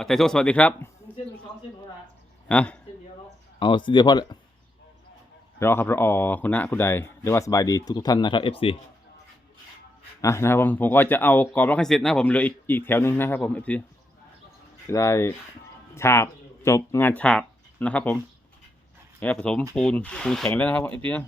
เอาแต่โทษสวัสดีครับเส้นหรือสองเส้นหัวละฮะเส้นเดียวเนาะเอาเดียวพอละรอครับรออคุณนะคุณใดเรียกว่าสบายดีทุกทุกๆท่านนะครับ FC อะนะครับผมผมก็จะเอากรอบล็อกให้เสร็จนะครับผมเหลืออีกอีกแถวหนึ่งนะครับผม FC จะได้ฉาบจบงานฉาบนะครับ ผมแล้วผสมปูนปูนแข็งแล้วนะครับผม FC นะ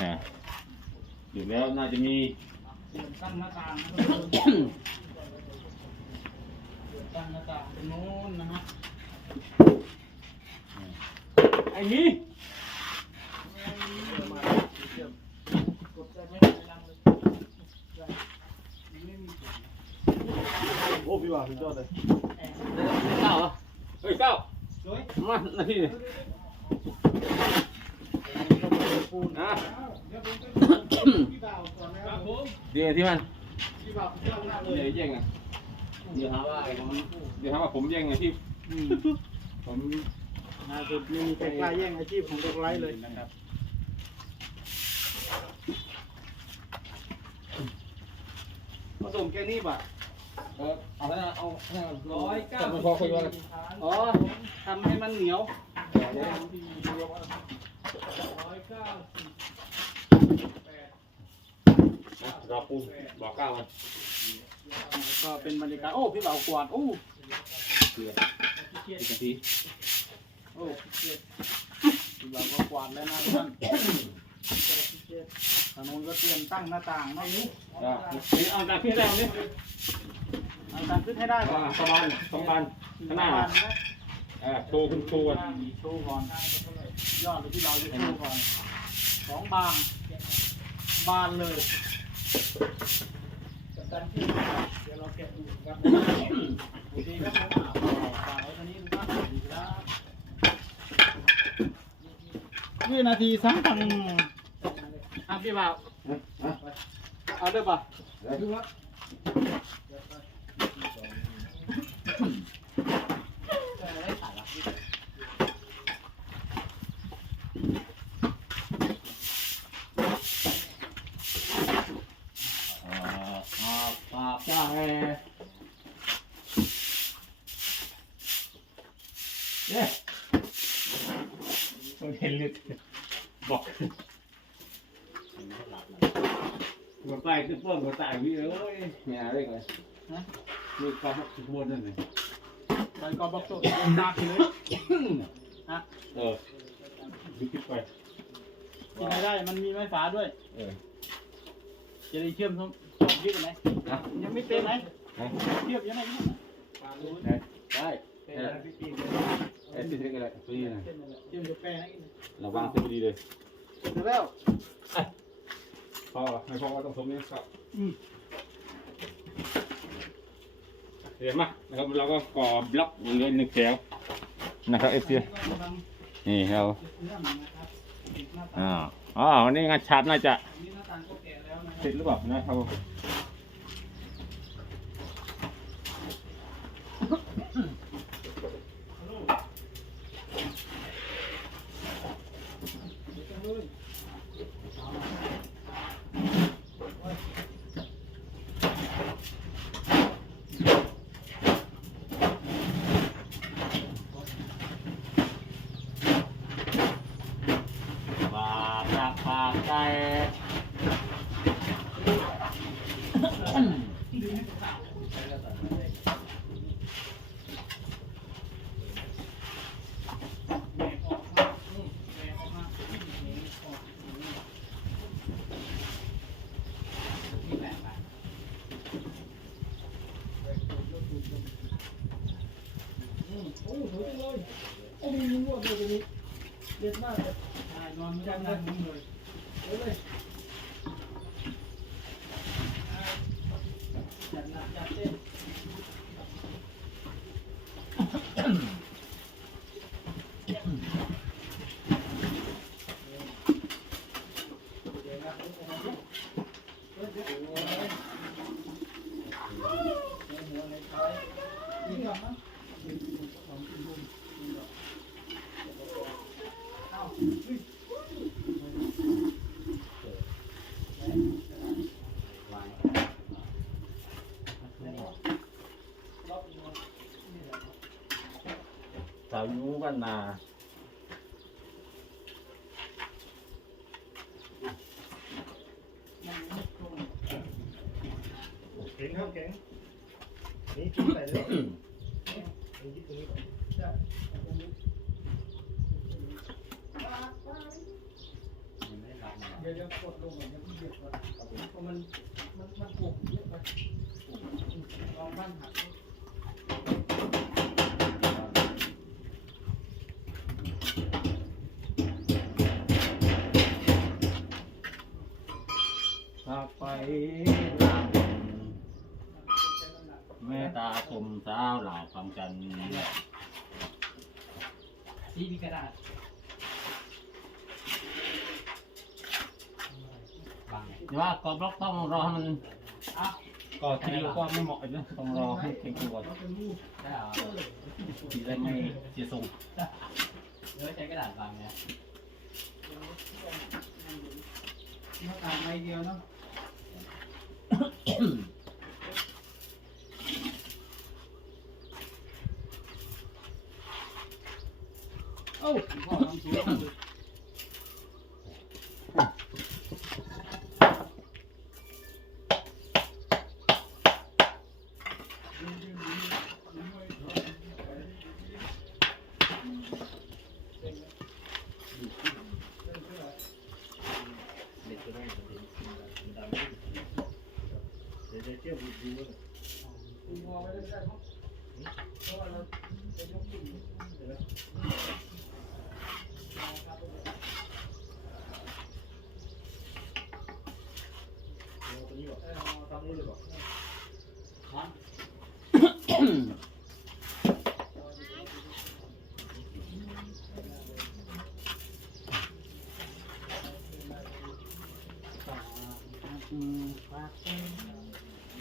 อ่าอยู่แล้วน่าจะมีเปลี่ยน ตั้งหน้าต่างนะครับเปลี่ยนตั้งหน้าต่างตรงโน้นนะฮะ ไอ้นี่ กดได้ไหมลังเลย โอ้พี่ว่าสุดยอดเลย เก้าเหรอเฮ้ยเก้า สวย มาหนาทีนี่ ปูน อ่ะ เดี๋ยวผมไปพี่บ่าวก่อนนะครับผม เดี๋ยวที่มัน พี่บ่าวเจ้าหน้าเล เดี๋ย ยว แย่งอ่ะ เดี๋ยวหาว่าไอ้ผมเดี๋ยวหาว่าผมแย่งไงที่อืมผมล่าสุดไม่มีใครกล้าแย่งอาชีพของตัวไร้เลยนะครับผสมแค่นี้ป่ะเออเอาให้เอาให้ร้อยเก้าพอคุยว่าอ๋อทำให้มันเหนียวเดี๋ยวเดี๋ยวร้อยเก้าสิบแปดรอปูบอกเก้ามัน ก็เป็นบรรยากาศโอ้พี่บ่าวกวาดโอ้เกือบเกียสิบนาทีโอ้เกียพี่บ่าวก็กวาดแล้วนะท่านถนนก็เตรียมตั้งหน้าต่างเนาะอะนี่เอาตามพี่ได้เอาเนี่ยเอาตามขึ้นให้ได้ก่อนประมาณสองพันข้างหน้านะเออโชว์คุณโชว์ก่อนโชว์ก่อนยอดเลยที่เราจะโชว์ก่อนสองบานบานเลย กับการที่เดี๋ยวเราแกะดูครับโอเคครับผมฝากไว้ตอนนี้ทุกท่านสวัสดีครับวินาทีสำคัญอะพี่บ่าวเอาเด้อป่ะปากจ้าแอเนี่ย ต้องเห็นลึกบอกหัวใจคือเพิ่มหัวใจวิเอ้ยไม่เอาเลยเลยนะมีความสุขบนนั่นเลยไปกอบอกตัวตาเลยฮะเออดูคลิปไปกินไม่ได้ มันมีไม้ฝาด้วย เออจะได้เชื่อมทั้งสองที่กันไหนนะยังไม่เป็นไหนนะเชื่อมยังไงนี่ได้ได้ เออเอ็นดีเทคอะไรตัวนี้นะเชื่อมจะแปลให้ระวังเส้นพอดีเลยเสร็จแล้วพอไม่พอก็ต้องสมนี้ครับอืมเดี๋ยวมานะครับเราก็ก่อบล็อกเหลือหนึ่งแถวนะครับเอฟซีนี่เราอ่าอ๋อวันนี้งานฉาบน่าจะนี่หน้าต่างก็แก่แล้วนะเสร็จหรือเปล่านะครับ ปากปากปากไก่ โอ้โหจังเลยโอ้มีนวดเลยตรงนี้ เด็ดมากเลยนอนไม่ได้นั่งนิ่งเลยเลยจัดหนักจัดเต็ม เสาวยู บ้านนาเข็งครับเข็งนี่จิ้มใส่เลยนี่จิ้มตรงนี้ก่อนเดี๋ยวเดี๋ยวกดลงก่อนเดี๋ยวพี่เบียดก่อนเพราะมันมันมันปลูกเยอะไปลองบ้านหักาไปลามแม่ตาคมสาวเหล่าความจันทร์ซีมีกระดาษแต่ว่ากรอบล็อกต้องรอให้มันก่อทีเดียวก็ไม่เหมาะนะต้องรอให้แข็งตัวก่อนเราเป็นรูปได้เหรอทีได้ไม่เสียทรงหรือว่าใช้กระดาษบางเนี่ยหน้าต่างใบเดียวเนาะ โอ้พ่อทำสวยมากเลย เด็กจะได้เห็นดำเดี๋ยว จะเที่ยวดูดูเลยคุณพอไม่ได้ได้เพราะเพราะว่าเราจะยกขึ้นเดี๋ยวนะเอาตัวนี้ก่อนเอาทำนี้เลยก่อนต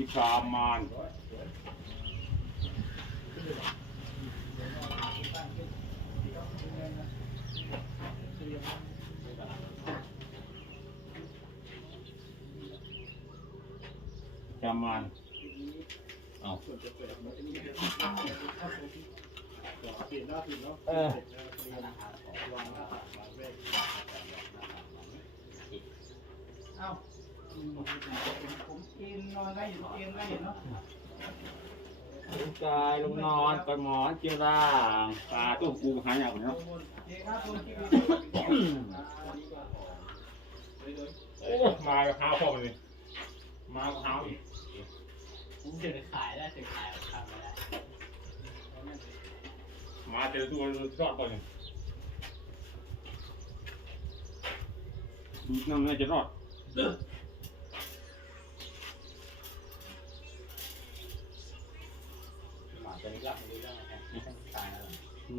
พิชามานจามานเอาส่วนจะเปิดมันจะมีเดี๋ยวเปลี่ยนหน้าผิดเนาะเออเปลี่ยนหน้าเปลี่ยนวางหน้าต่างวางแรกเอ้า ผมกินนอนได้อยู่เกมได้อยู่เนาะลูกายลงนอนกอดหมอนเจียร่างตาตู้กูหายอย่างเนาะโอเคครับผมคิดโอ้มากับข้าวพ่อมันเลยมากับข้าวอีกผมถือขายได้ถือขายทำไม่ได้มาเจอตัวรอดก่อนเลยดูน้ำน่าจะรอด หมาตัวนี้รับไม่รู้เรื่องอะไรตายแล้ว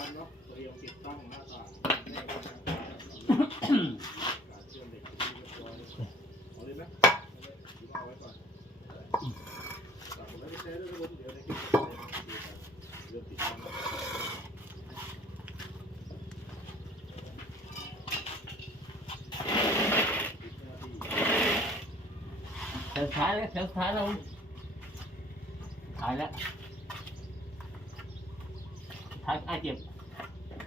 วสุดท้ายแล้วแถวสุดท้ายแล้วท้ายแล้วท้ายไอ้เจ็บ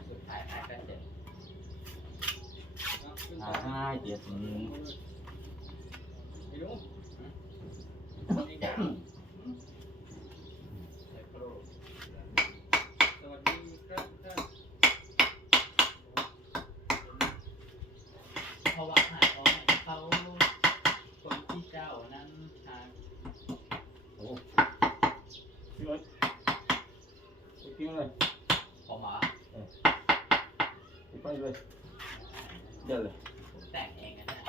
สุดท้ายท้ายก็เจ็บ ท้ายไอ้เจ็บอืมไอ้หนูสวัสดีครับท่านเพราะว่าหาของเขาคนที่เจ้านั้นหาโอ้พี่อ้นไปกินเลยพอมา ไปเลยเดี๋ยวเลย ผมแต่งเองนะเนี่ย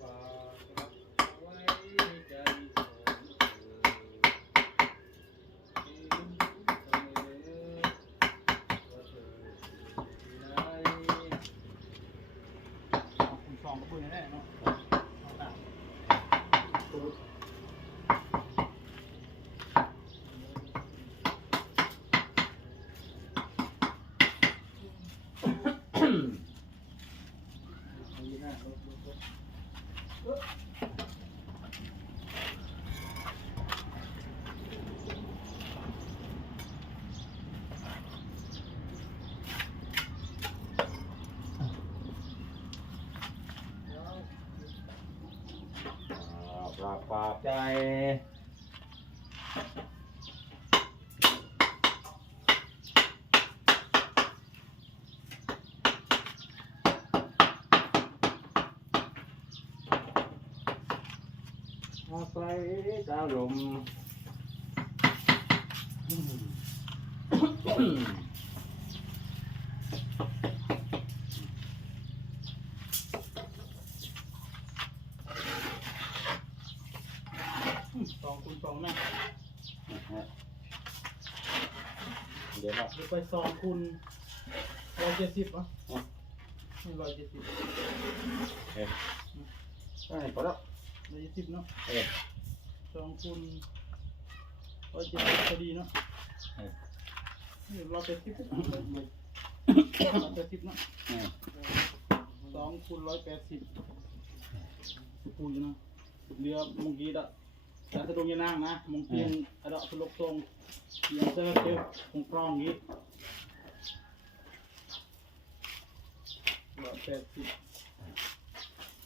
ฝากรักเอาไว้ในใจของเธอคิดเสมอว่าเธออยู่ที่ไหนเอาคุณสองกระปุกแน่ๆเนาะเอาตาม ตูด เอาอยู่หน้ารถรถรถเอ้อ ปาบปราบใจอาศัยดาวลม สองคูณสองนะเดี๋ยวนะเดี๋ยวไปสองคูณร้อยเจ็ดสิบอะนี่ร้อยเจ็ดสิบได้พอแล้วร้อยเจ็ดสิบเนาะเออสองคูณร้อยเจ็ดสิบพอดีเนาะเออนี่ร้อยแปดสิบร้อยแปดสิบเนาะเออสองคูณร้อยแปดสิบคูณอยู่เนาะเรือมงกีดะ แต่ถ้าตรงยานางนะมองเตียงอะดอกสลกทรงเตียงเซอร์เทลคงกรองงี้ร้อยแปดสิบ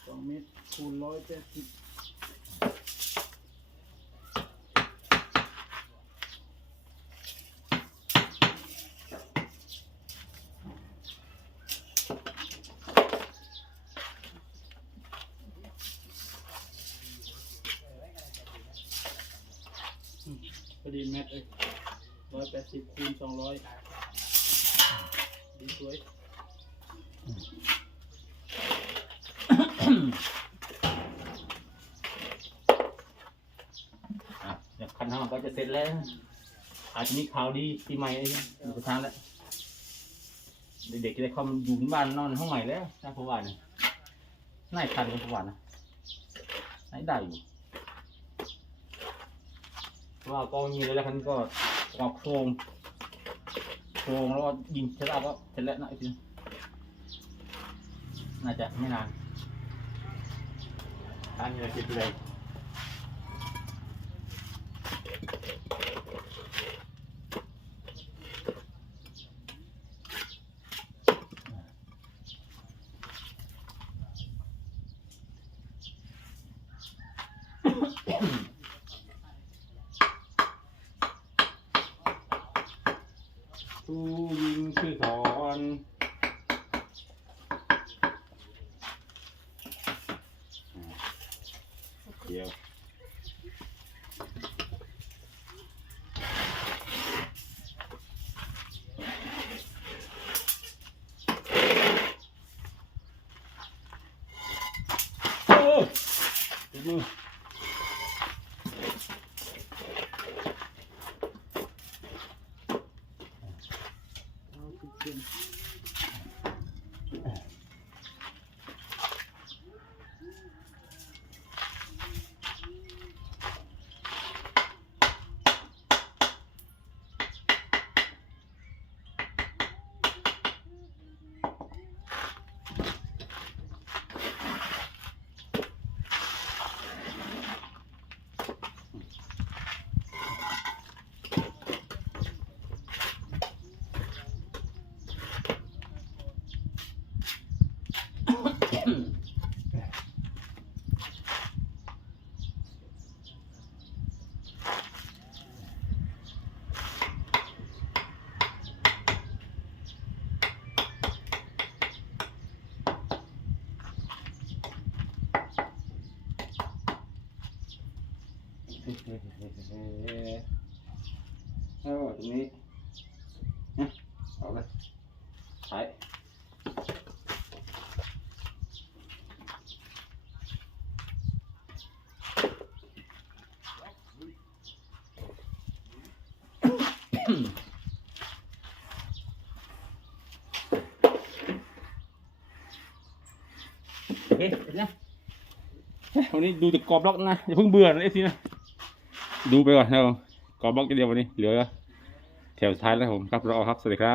สองเมตรคูณร้อยแปดสิบ พอดีแมทเลยร้อยแปดสิบคูณสองร้อยดีสวยอะเดี๋ยวคันทำก็จะเสร็จแล้ว อาจจะมีข่าวดีปีใหม่อะไรเนี่ยอยู่ประธานแล้ว เด็กๆจะได้เข้ามาอยู่ที่บ้านนอนห้องใหม่แล้วนะผมว่าเนี่ยน่าจะทันกันผมว่านะน่าจะได้อยู่ ว่ากองยิงเลยแล้วคันก็วางโครงโครงแล้วก็ยิงเสร็จแล้วก็เสร็จแล้วนะไอ้ทีน่าจะไม่นานทานเงินคิดเลย ผู้ยิงคือถอนเดี๋ยวโอ้ดูมือ เเซนเอาตรงนี้นะเอาเลยใช้โอเคเสร็จยังวันนี้ดูแต่กรอบล็อกนะอย่าเพิ่งเบื่อนะเอฟซีนะ ดูไปก่อนนะครับกอบบล็อกเดียววันนี้ เหลือแถวท้ายแล้วผมครับรอครับ สวัสดีครับ